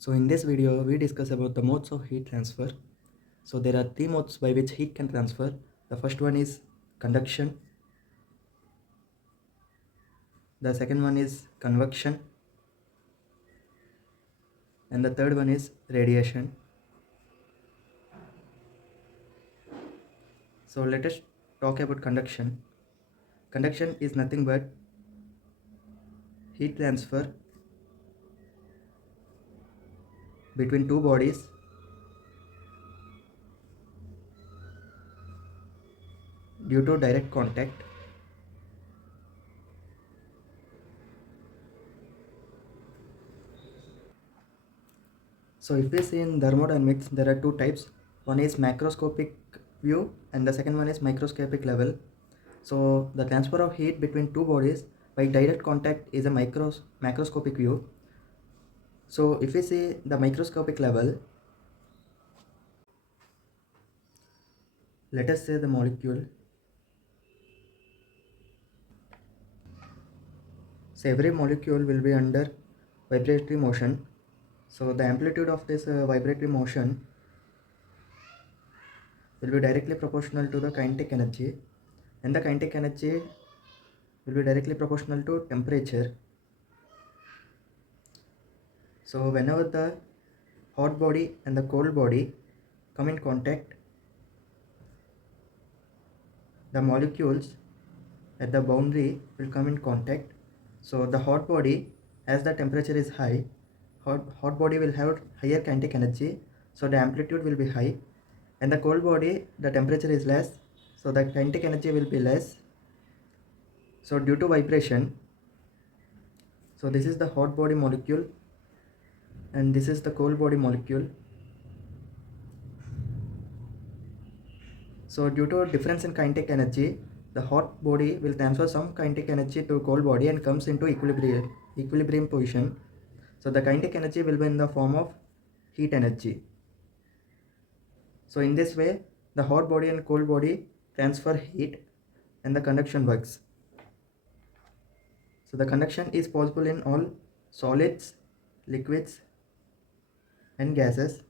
So in this video, we discuss about the modes of heat transfer. So there are three modes by which heat can transfer. The first one is conduction. The second one is convection. And the third one is radiation. So let us talk about conduction. Conduction is nothing but heat transfer between two bodies due to direct contact. So if we see in thermodynamics, there are two types. One is macroscopic view and the second one is microscopic level. So the transfer of heat between two bodies by direct contact is a macroscopic view. So if we see the microscopic level, let us say the molecule. So every molecule will be under vibratory motion. So the amplitude of this vibratory motion will be directly proportional to the kinetic energy, and the kinetic energy will be directly proportional to temperature. So whenever the hot body and the cold body come in contact, the molecules at the boundary will come in contact. So the hot body, as the temperature is high, hot body will have higher kinetic energy, so the amplitude will be high, and the cold body, the temperature is less, so the kinetic energy will be less. So due to vibration, so this is the hot body molecule and this is the cold body molecule. So due to a difference in kinetic energy, the hot body will transfer some kinetic energy to cold body and comes into equilibrium position. So the kinetic energy will be in the form of heat energy. So in this way, the hot body and cold body transfer heat and the conduction works. So the conduction is possible in all solids, liquids and gases.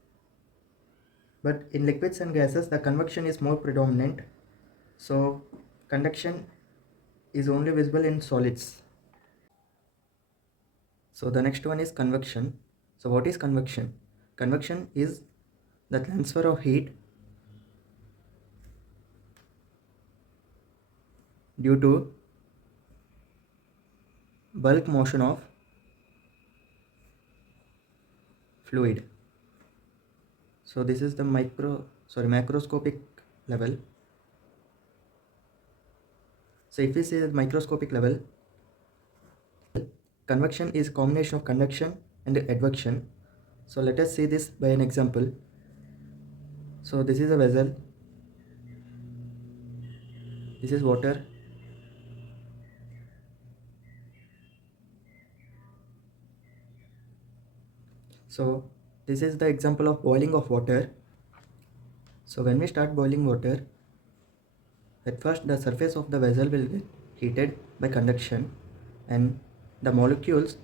But in liquids and gases, the convection is more predominant. So conduction is only visible in solids. So the next one is convection. So what is convection? Convection is the transfer of heat due to bulk motion of fluid. So this is the macroscopic level. So if we say the microscopic level, convection is combination of conduction and advection. So let us see this by an example. So this is a vessel, this is water, so this is the example of boiling of water. So when we start boiling water, at first the surface of the vessel will get heated by conduction, and the molecules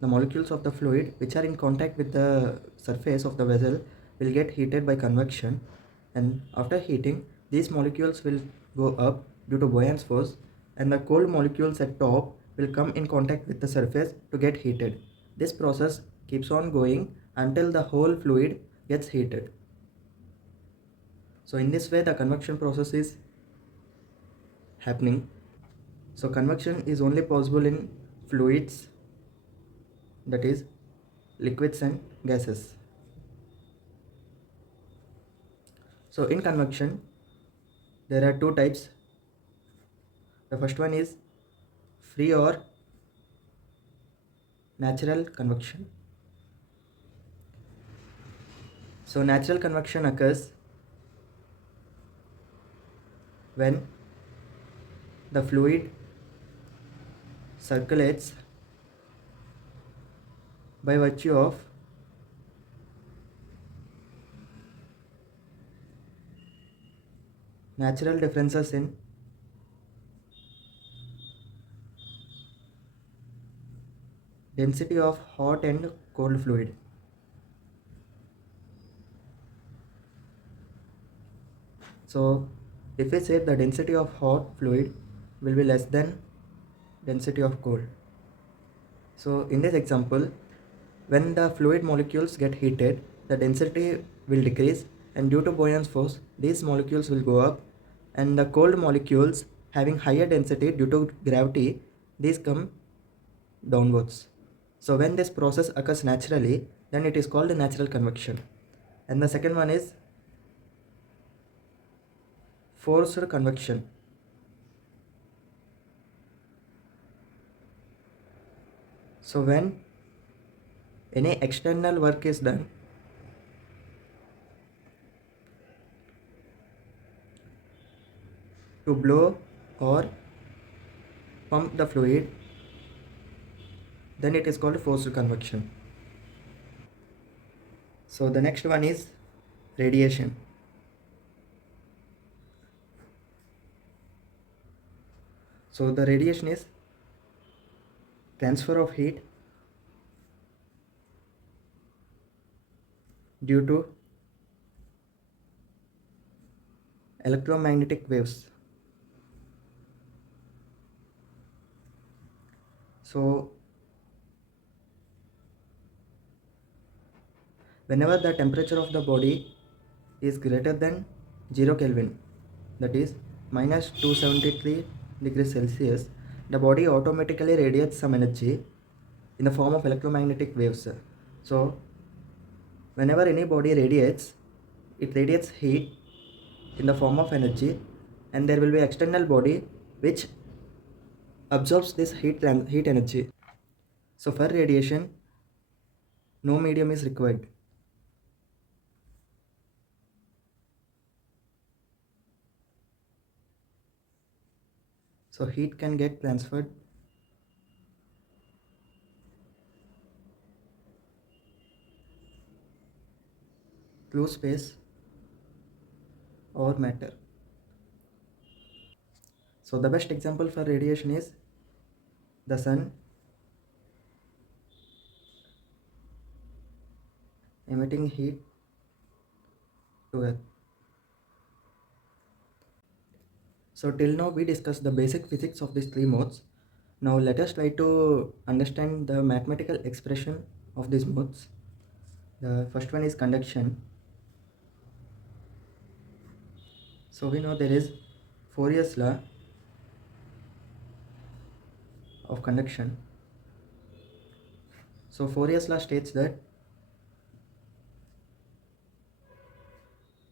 of the fluid which are in contact with the surface of the vessel will get heated by convection, and after heating these molecules will go up due to Buoyant's force, and the cold molecules at top will come in contact with the surface to get heated. This process keeps on going until the whole fluid gets heated. So in this way the convection process is happening. So convection is only possible in fluids, that is liquids and gases. So in convection there are two types. The first one is free or natural convection. So natural convection occurs when the fluid circulates by virtue of natural differences in density of hot and cold fluid. So if we say the density of hot fluid will be less than density of cold. So in this example, when the fluid molecules get heated, the density will decrease, and due to Boyle's force, these molecules will go up, and the cold molecules having higher density due to gravity, these come downwards. So when this process occurs naturally, then it is called natural convection. And the second one is forced convection. So when any external work is done to blow or pump the fluid, then it is called forced convection. So the next one is radiation. So the radiation is transfer of heat due to electromagnetic waves. So whenever the temperature of the body is greater than 0 Kelvin, that is minus 273 degrees Celsius, the body automatically radiates some energy in the form of electromagnetic waves. So whenever any body radiates, it radiates heat in the form of energy, and there will be external body which absorbs this heat energy. So for radiation, no medium is required. So heat can get transferred through space or matter. So the best example for radiation is the sun emitting heat to earth. So till now we discussed the basic physics of these three modes. Now let us try to understand the mathematical expression of these modes. The first one is conduction. So we know there is Fourier's law of conduction. So Fourier's law states that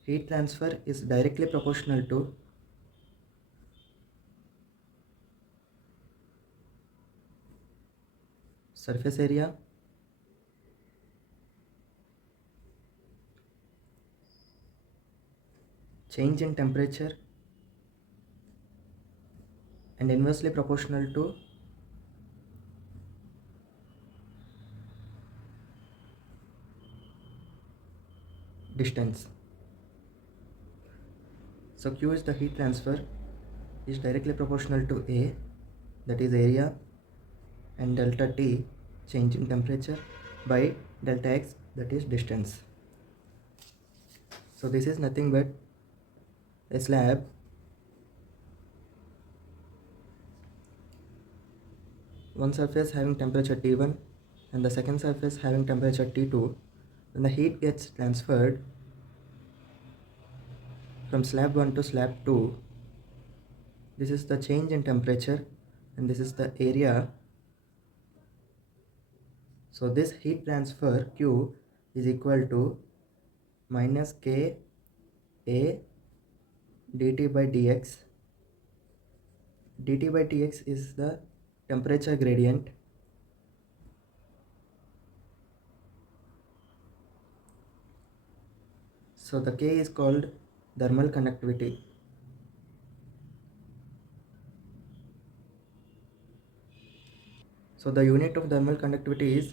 heat transfer is directly proportional to surface area change in temperature and inversely proportional to distance. So Q is the heat transfer is directly proportional to A, that is area, and delta T, change in temperature, by delta X, that is distance. So this is nothing but a slab one surface having temperature T1 and the second surface having temperature T2. When the heat gets transferred from slab 1 to slab 2, this is the change in temperature and this is the area. So this heat transfer Q is equal to minus K A dt by dx. dt by dx is the temperature gradient. So the K is called thermal conductivity. So the unit of thermal conductivity is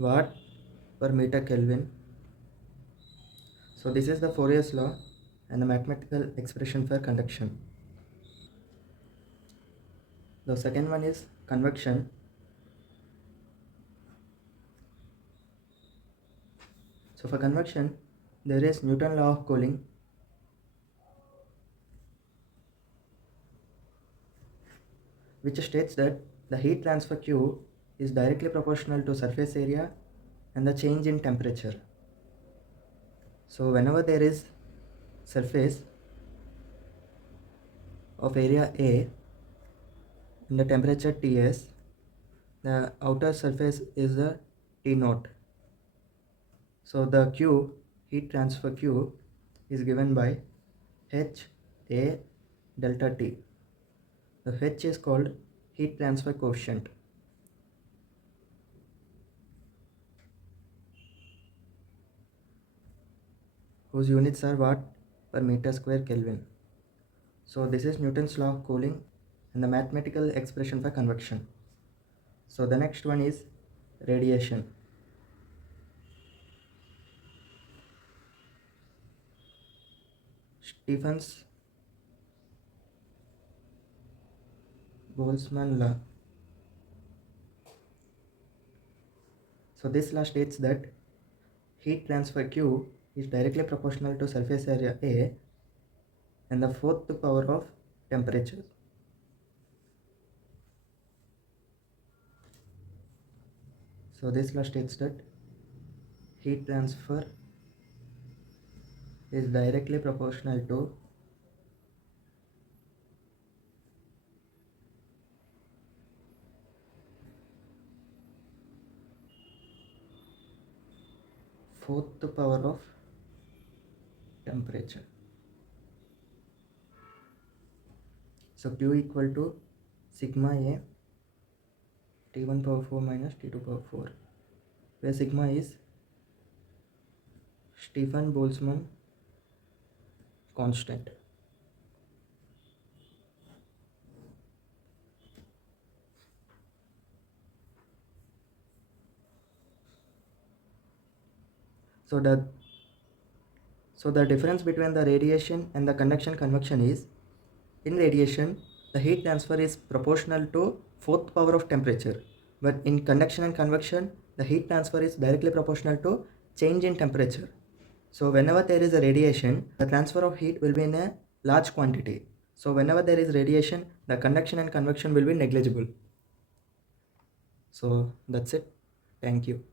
watt per meter Kelvin. So this is the Fourier's law and the mathematical expression for conduction. The second one is convection. So for convection, there is Newton's law of cooling. which states that the heat transfer Q is directly proportional to surface area and the change in temperature. So whenever there is surface of area A and the temperature Ts, the outer surface is the T naught. So the Q, heat transfer Q, is given by H A delta T. The H is called heat transfer coefficient, whose units are watt per meter square Kelvin. So this is Newton's law of cooling and the mathematical expression for convection. So the next one is radiation. Stephens Boltzmann law. So this law states that heat transfer Q is directly proportional to surface area A and the fourth power of temperature. So this law states that heat transfer is directly proportional to fourth power of temperature. So Q equal to sigma A T1 power 4 minus T2 power 4, where sigma is Stephen Boltzmann constant. So the difference between the radiation and the conduction convection is, in radiation the heat transfer is proportional to fourth power of temperature, but in conduction and convection the heat transfer is directly proportional to change in temperature. So whenever there is a radiation, the transfer of heat will be in a large quantity. So whenever there is radiation, the conduction and convection will be negligible. So that's it. Thank you.